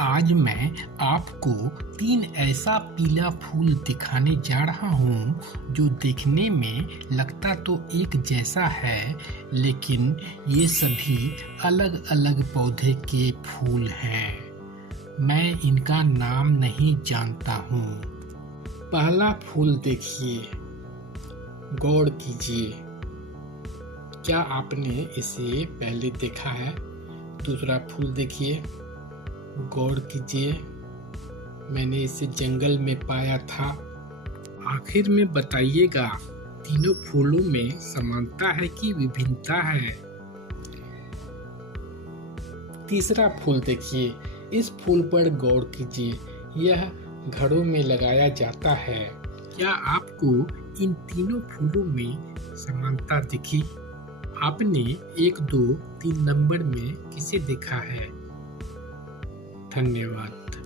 आज मैं आपको 3 ऐसा पीला फूल दिखाने जा रहा हूँ जो देखने में लगता तो एक जैसा है, लेकिन ये सभी अलग-अलग पौधे के फूल हैं। मैं इनका नाम नहीं जानता हूँ। पहला फूल देखिए, गौर कीजिए, क्या आपने इसे पहले देखा है? दूसरा फूल देखिए, गौर कीजिए, मैंने इसे जंगल में पाया था। आखिर में बताइएगा, तीनों फूलों में समानता है कि विभिन्नता है? तीसरा फूल देखिए, इस फूल पर गौर कीजिए, यह घरों में लगाया जाता है। क्या आपको इन तीनों फूलों में समानता दिखी? आपने 1, 2, 3 नंबर में किसे देखा है? धन्यवाद।